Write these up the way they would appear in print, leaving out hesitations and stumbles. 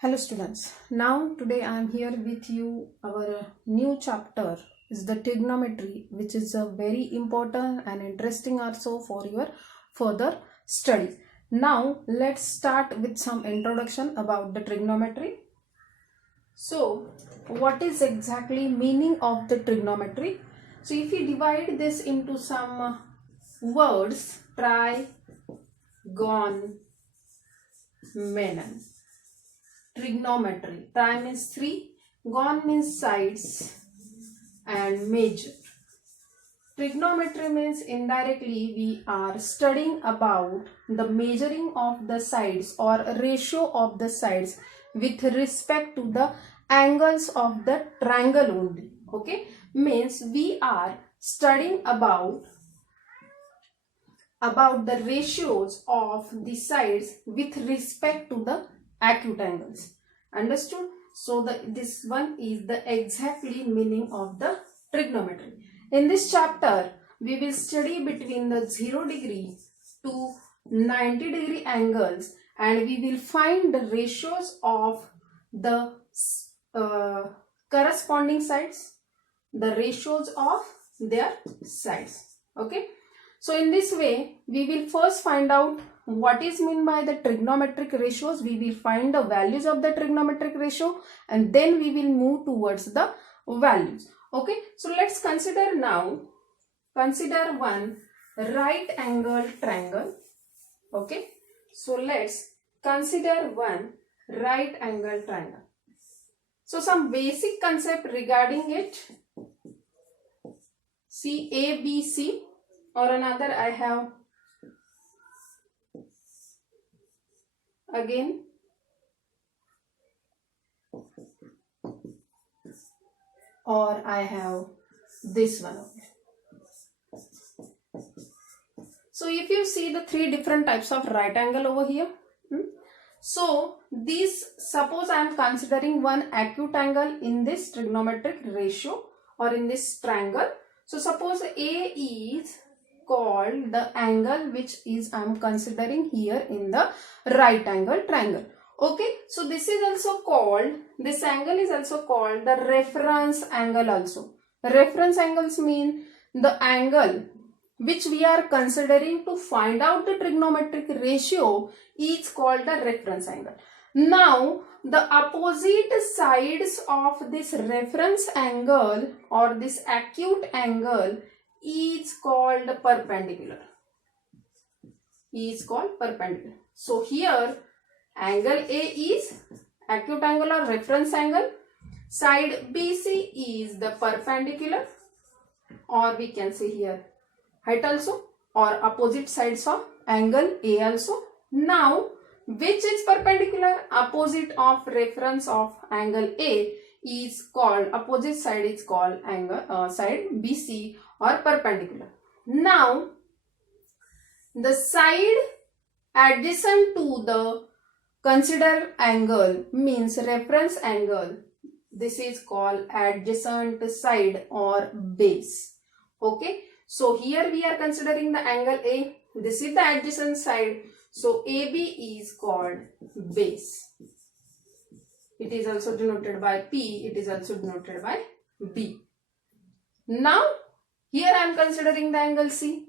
Hello students, now today I am here with you. Our new chapter is the trigonometry, which is a very important and interesting also for your further studies. Now let's start with some introduction about the trigonometry. So what is exactly meaning of the trigonometry? So if you divide this into some words, trigonometry. Trigonometry. Tri means 3, gon means sides, and measure. Trigonometry means indirectly we are studying about the measuring of the sides or ratio of the sides with respect to the angles of the triangle only. Okay, means we are studying about the ratios of the sides with respect to the acute angles. Understood? So this one is the exactly meaning of the trigonometry. In this chapter, we will study between the 0 degree to 90 degree angles, and we will find the ratios of the corresponding sides, the ratios of their sides. Okay. So in this way, we will first find out what is meant by the trigonometric ratios. We will find the values of the trigonometric ratio, and then we will move towards the values. Okay. So let's consider now, consider one right angle triangle. Okay. So let's consider one right angle triangle. So some basic concept regarding it. See ABC. Or another I have again or I have this one. So if you see the three different types of right angle over here, so these, suppose I am considering one acute angle in this trigonometric ratio or in this triangle. So suppose A is called the angle which is I am considering here in the right angle triangle. Okay, so this is also called, this angle is also called the reference angle also. Reference angles mean the angle which we are considering to find out the trigonometric ratio is called the reference angle. Now the opposite sides of this reference angle or this acute angle is called perpendicular. Is called perpendicular. So here angle A is acute angle or reference angle. Side BC is the perpendicular, or we can say here height also, or opposite sides of angle A also. Now which is perpendicular? Opposite of reference of angle A is called, opposite side is called angle side BC or perpendicular. Now the side adjacent to the considered angle means reference angle. This is called adjacent side or base. Okay. So here we are considering the angle A. This is the adjacent side. So AB is called base. It is also denoted by P. It is also denoted by B. Now here I am considering the angle C.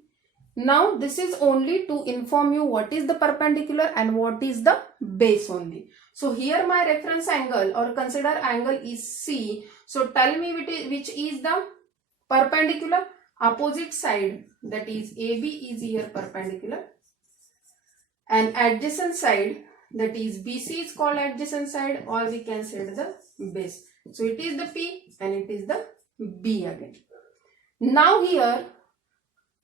Now this is only to inform you what is the perpendicular and what is the base only. So here my reference angle or consider angle is C. So tell me which is the perpendicular. Opposite side, that is AB is here perpendicular, and adjacent side, that is BC is called adjacent side, or we can say the base. So it is the P and it is the B again. Now here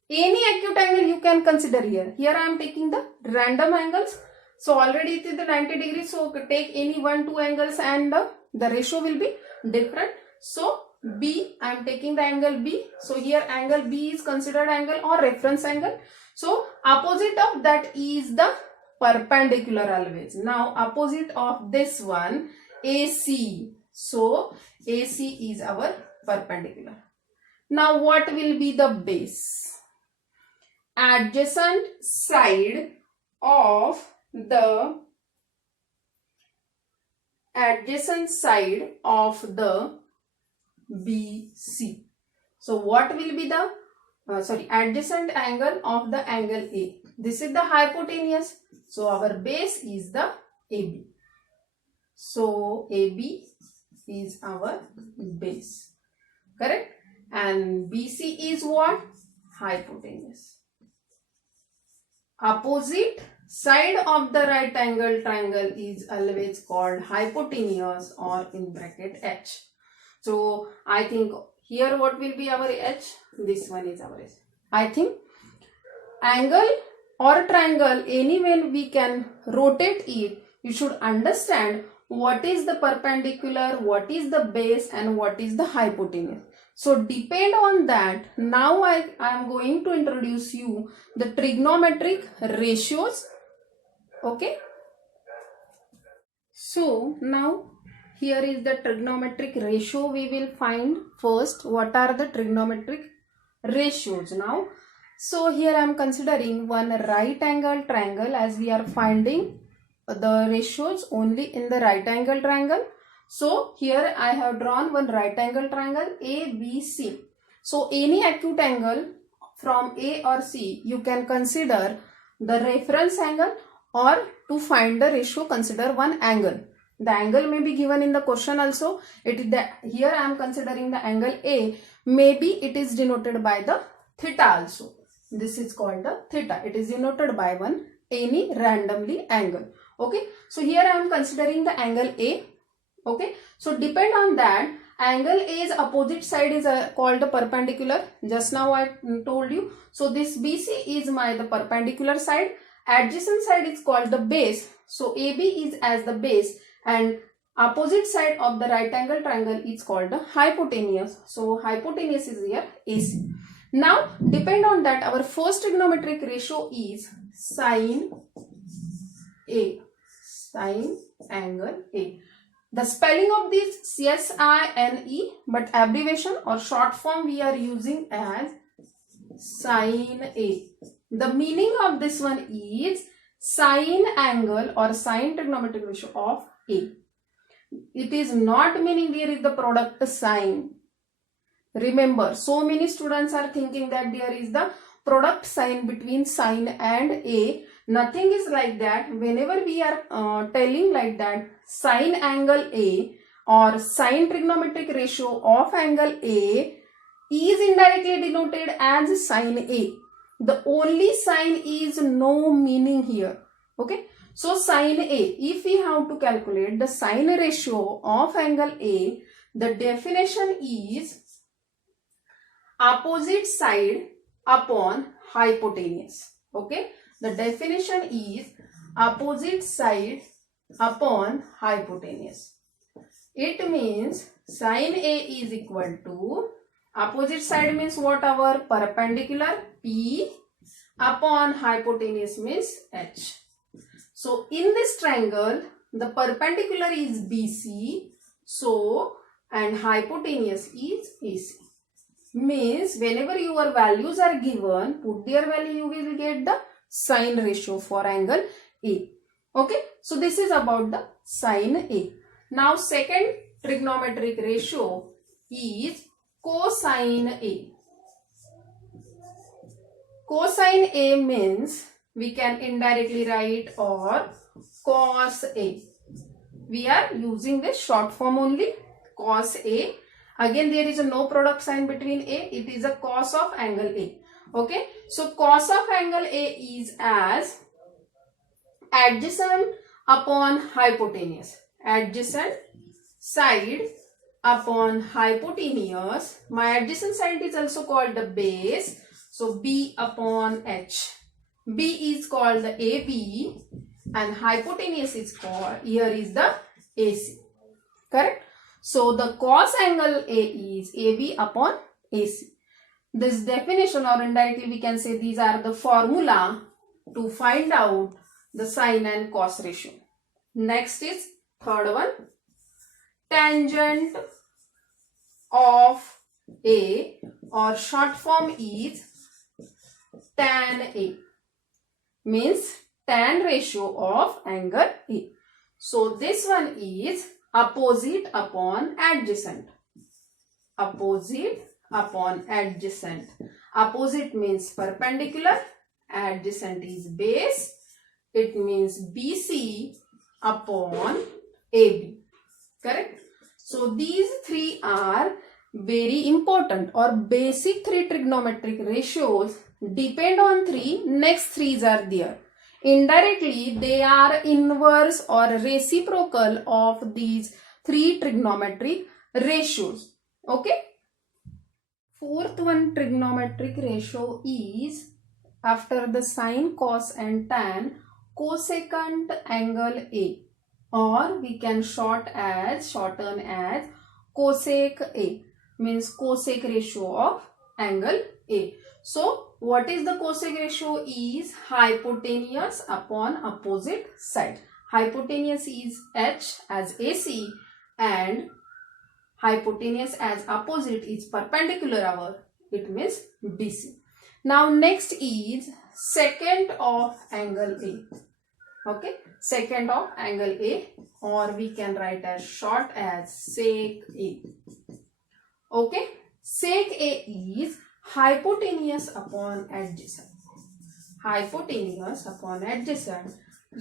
any acute angle you can consider here. Here I am taking the random angles. So already it is the 90 degrees. So take any 1-2 angles and the ratio will be different. So B, I am taking the angle B. So here angle B is considered angle or reference angle. So opposite of that is the perpendicular always. Now opposite of this one AC. So AC is our perpendicular. Now what will be the base? Adjacent side of the adjacent side of the BC. So what will be the adjacent angle of the angle A? This is the hypotenuse. So our base is the AB. So AB is our base. Correct? And BC is what? Hypotenuse. Opposite side of the right angle triangle is always called hypotenuse, or in bracket H. So I think here what will be our H? This one is our H. I think angle or triangle, anyway we can rotate it, you should understand what is the perpendicular, what is the base, and what is the hypotenuse. So depend on that, now I am going to introduce you the trigonometric ratios. Okay. So now here is the trigonometric ratio. We will find first what are the trigonometric ratios now. So here I am considering one right angle triangle, as we are finding the ratios only in the right angle triangle. So here I have drawn one right angle triangle ABC. So any acute angle from A or C, you can consider the reference angle, or to find the ratio consider one angle. The angle may be given in the question also. Here I am considering the angle A. Maybe it is denoted by the theta also. This is called the theta. It is denoted by any randomly angle. Okay. So here I am considering the angle A. Okay. So depend on that, angle A's opposite side is called the perpendicular. Just now I told you. So this BC is the perpendicular side. Adjacent side is called the base. So AB is as the base, and opposite side of the right angle triangle is called the hypotenuse. So hypotenuse is here AC. Now depend on that, our first trigonometric ratio is sine A, sine angle A. The spelling of this SINE, but abbreviation or short form we are using as sine A. The meaning of this one is sine angle or sine trigonometric ratio of A. It is not meaning there is the product sine. Remember, so many students are thinking that there is the product sign between sine and A. Nothing is like that. Whenever we are telling like that, sine angle A or sine trigonometric ratio of angle A is indirectly denoted as sine A. The only sign is no meaning here. Okay. So sine A, if we have to calculate the sine ratio of angle A, the definition is opposite side upon hypotenuse. Okay. The definition is opposite side upon hypotenuse. It means sine A is equal to, opposite side means what? Our perpendicular P upon hypotenuse means H. So in this triangle, the perpendicular is BC, so, and hypotenuse is AC. Means whenever your values are given, put their value, you will get the sine ratio for angle A. Okay, so this is about the sine A. Now second trigonometric ratio is cosine A. Cosine A means we can indirectly write or cos A. We are using this short form only, cos A. Again, there is no product sign between A. It is a cos of angle A. Okay. So cos of angle A is as adjacent upon hypotenuse. Adjacent side upon hypotenuse. My adjacent side is also called the base. So B upon H. B is called the AB and hypotenuse is called, here is the AC. Correct? So the cos angle A is AB upon AC. This definition, or indirectly we can say these are the formula to find out the sine and cos ratio. Next is third one. Tangent of A, or short form is tan A. Means tan ratio of angle A. So this one is opposite upon adjacent. Opposite upon adjacent. Opposite means perpendicular, adjacent is base. It means BC upon AB. Correct? So these three are very important or basic three trigonometric ratios. Depend on three, next threes are there. Indirectly, they are inverse or reciprocal of these three trigonometric ratios. Okay? Fourth one trigonometric ratio is, after the sine, cos and tan, cosecant angle A, or we can shorten as cosec A, means cosec ratio of angle A. So what is the cosec ratio? Is hypotenuse upon opposite side. Hypotenuse is H as AC and hypotenuse as opposite is perpendicular over, it means BC. Now next is secant of angle A. Okay, secant of angle A, or we can write as short as sec A. Okay, sec A is hypotenuse upon adjacent. Hypotenuse upon adjacent.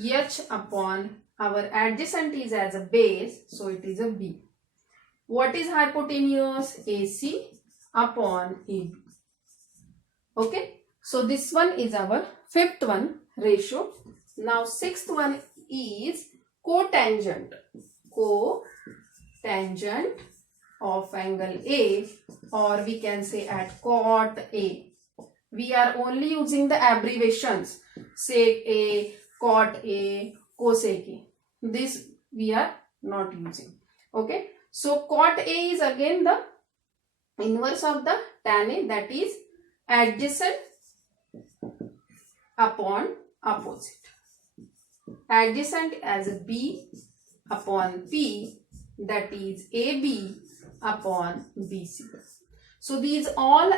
H upon our adjacent is as a base, so it is a B. What is hypotenuse? AC upon AB. Okay, so this one is our fifth one ratio. Now sixth one is cotangent. Cotangent of angle A, or we can say at cot A. We are only using the abbreviations sec A, cot A, cosec A. This we are not using. Okay, so cot A is again the inverse of the tan A, that is adjacent upon opposite. Adjacent as B upon P, that is AB upon BC. So these all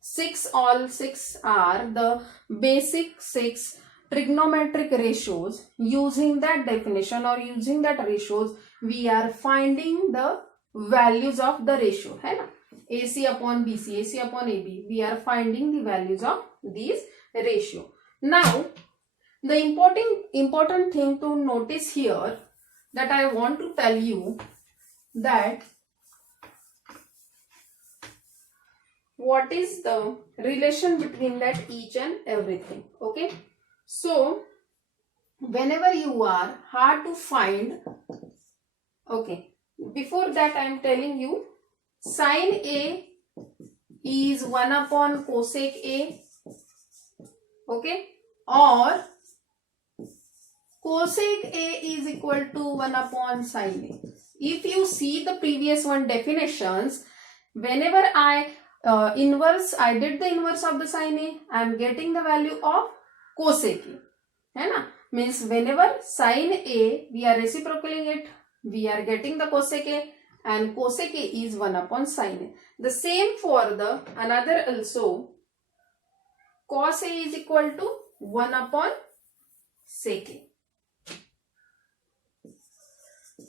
six are the basic six trigonometric ratios. Using that definition or using that ratios, we are finding the values of the ratio. है ना? AC upon BC, AC upon AB. We are finding the values of these ratio. Now, the important thing to notice here that I want to tell you that what is the relation between that each and everything. Okay, so whenever you are hard to find, okay, before that I am telling you sine A is 1 upon cosec A, okay, or cosec A is equal to 1 upon sine A. If you see the previous one definitions, whenever I did the inverse of the sine A, I am getting the value of cosec A. है ना? Means whenever sine A, we are reciprocating it, we are getting the cosec A, and cosec A is 1 upon sine A. The same for the another also, cos A is equal to 1 upon sec A.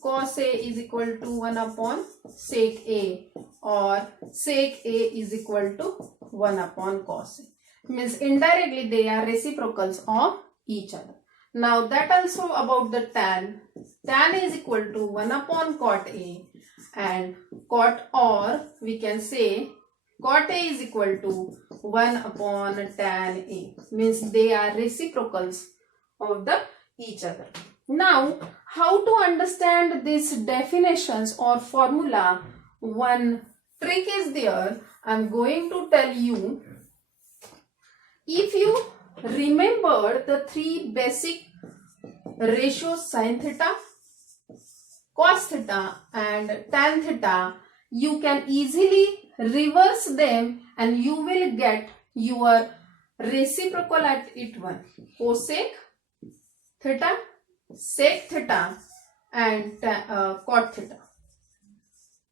Cos A is equal to 1 upon sec A, or sec A is equal to 1 upon cos A. Means indirectly they are reciprocals of each other. Now that also about the tan. Tan is equal to 1 upon cot A, and cot, or we can say cot A is equal to 1 upon tan A. Means they are reciprocals of the each other. Now, how to understand these definitions or formula? One trick is there. I am going to tell you. If you remember the three basic ratios, sin theta, cos theta and tan theta, you can easily reverse them and you will get your reciprocal at it one. Cosec theta, sec theta and cot theta.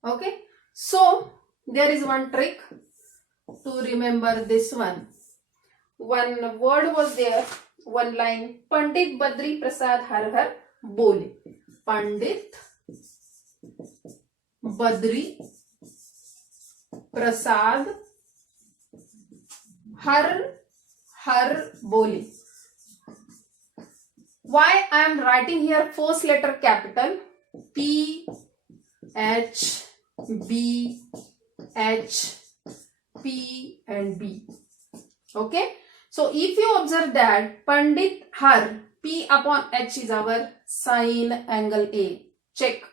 Okay, so there is one trick to remember this one. One word was there, one line, Pandit Badri Prasad Har Har Bole. Pandit Badri, Prasad, Har bole. Why I am writing here first letter capital? P, H, B, H, P and B. Okay. So if you observe that Pandit Har, P upon H is our sine angle A. Check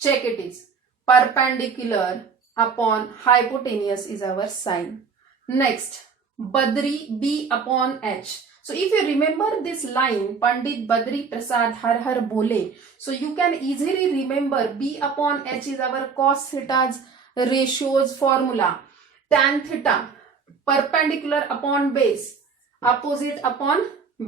it is. Perpendicular upon hypotenuse is our sine. Next, Badri, B upon H. So if you remember this line, Pandit Badri Prasad Har bole. So you can easily remember B upon H is our cos theta's ratios formula. Tan theta, perpendicular upon base, opposite upon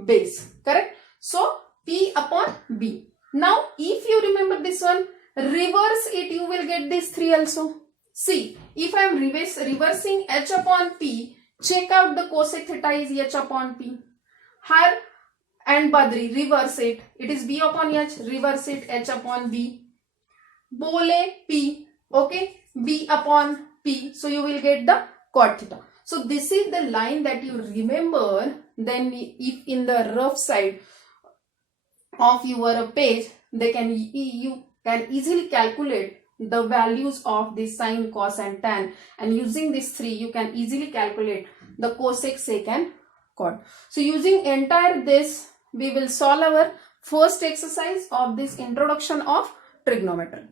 base. Correct? So P upon B. Now if you remember this one, reverse it, you will get this 3 also. See, if I am reversing H upon P, check out the cosec theta is H upon P. Har and Badri, reverse it. It is B upon H, reverse it, H upon B. Bole, P, okay, B upon P. So you will get the cot theta. So this is the line that you remember. Then if in the rough side of your page, you can easily calculate the values of the sine, cos and tan, and using these 3 you can easily calculate the cosec, sec and cot. So using entire this, we will solve our first exercise of this introduction of trigonometry.